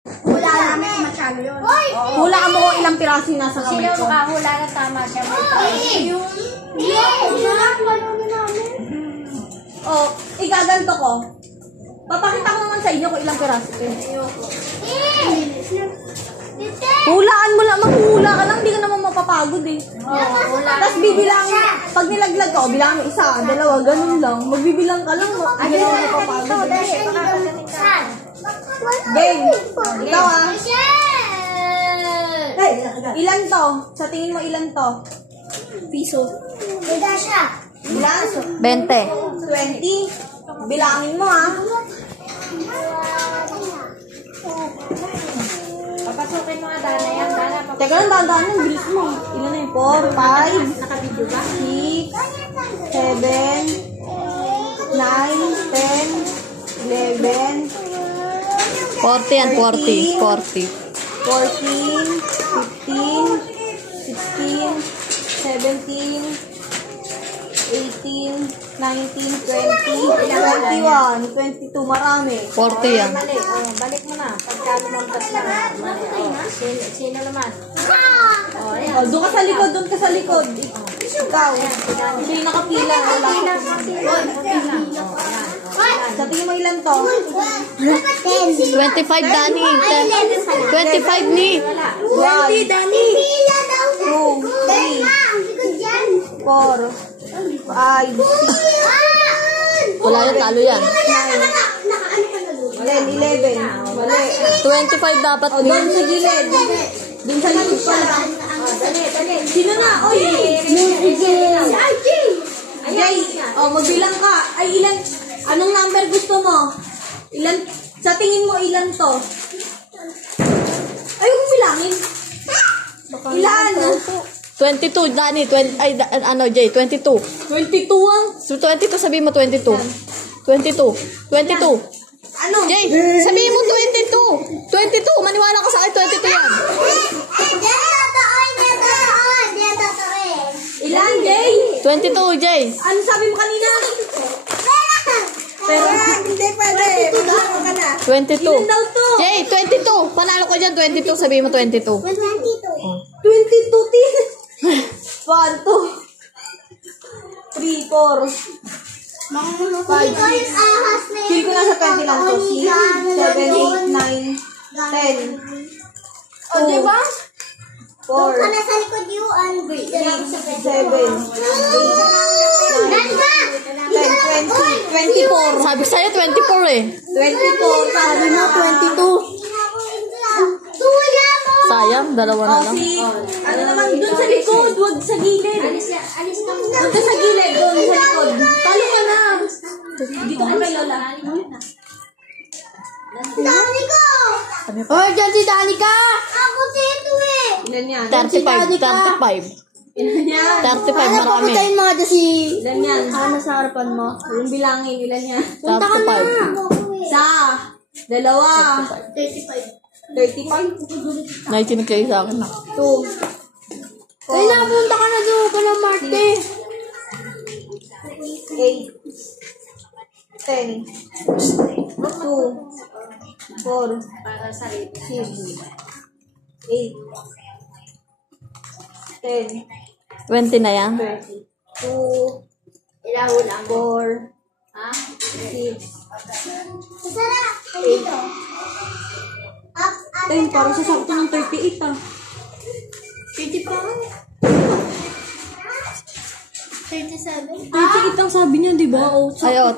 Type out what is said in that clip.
Hula namin kung masyado yun. Hula mo kung ilang piraso yung nasa kamay ko. Sino makahula na tama siya? Oh, igaganto ko. Papakita ko naman sa inyo kung ilang piraso ito. Hulaan mo lang, maghula ka lang, hindi ka naman mapapagod eh. Tapos bibilangin, pag nilaglag ka, bilangin isa, dalawa, ganun lang. Magbibilang ka lang, hindi ka naman mapapagod eh. Game, ikaw ah. Ilan to? Sa tingin mo ilan to? Piso. Bida siya. Ilan? 20. 20. Bilangin mo ah. Papasukin mo nga, Dana yan. Dana, Teka lang, dadaan yung bilis mo. Ilan na yun? 4, 5, nakabidyo ba? 6, 7, 9, 10, 11, 40 yan, 40. 40. 14, 15, 16, 17, 18, 19, 20, 21, 22, marami. 40 yan. Mali. Oh, balik mo na. Pagka lumampas na. Mali. Oh, sino naman? Oh, ayan. Oh, doon ka sa likod, doon ka sa likod. Ikaw. Siya yung nakapila. Wala. Sa tingin mo ilan to? 25, Dani. 25 ni. 1, Dani. 2, 3, 4, 5, 6, Wala yung talo yan. 10, 11. Mali. 25 dapat O, ni. doon sa gilid. Doon sa likod pala. Dali. Sino na? Oy! Jay, magbilang ka. Ay, ilan? Anong number gusto mo? Ilan? Sa tingin mo, ilan to? Ay, huwag bilangin. Ilan? 22, Dani. 20, ay, ano, Jay, 22. 22 ang. So, 22, sabihin mo 22. 22. 22. Ano? Jay, sabihin mo 22. 22, maniwala ka sa akin, 22 yan. Ilan, Jay? 22, Jay. Ano sabi mo kanina? Pero, hindi pwede. Magkano ka na? 22. Ilan daw to? Jay, 22. Panalo ko dyan, 22. Sabihin mo 22. 22, tin. 1, 2, 3, 4, 5, 6. Feel ko nasa 20 lang to. 6, 7, 8, 9, 10. O, diba? 4, Doon ka na sa likod yung 6, 7, 8, 9, 10, 20, 24. Sabi sa'yo, 24 eh. 24, sabi mo 22. Sayang, dalawa na Oh, lang. si, ano naman, dun sa likod, wag sa gilid. Alis ka muna. Dun ka sa gilid, dun sa likod. Talo ka na. Dito ka kay Lola. Dani ko! Oh, dyan si Danica! Ako dito eh! Ilan yan? 35, 35. Ilan yan? 35, marami. mo ito si... Ilan yan? Ano sa harapan mo? Yung bilangin, ilan yan? 35. Isa, dalawa, 35. 35, Naikinig kayo sa akin na. 2, 4, Ay, napunta ka na doon ka na, Marte. 8, 10, 2, 4, Para sa rito. 6, 8, 10, 20 na yan. 2, Ilahula mo. 4, Ha? 6, Masarap. 8, 10, parang sasakto ng 38 ah. 30 pa ako. 37. 38 ang sabi niya, di ba? Oh, Ay, oh,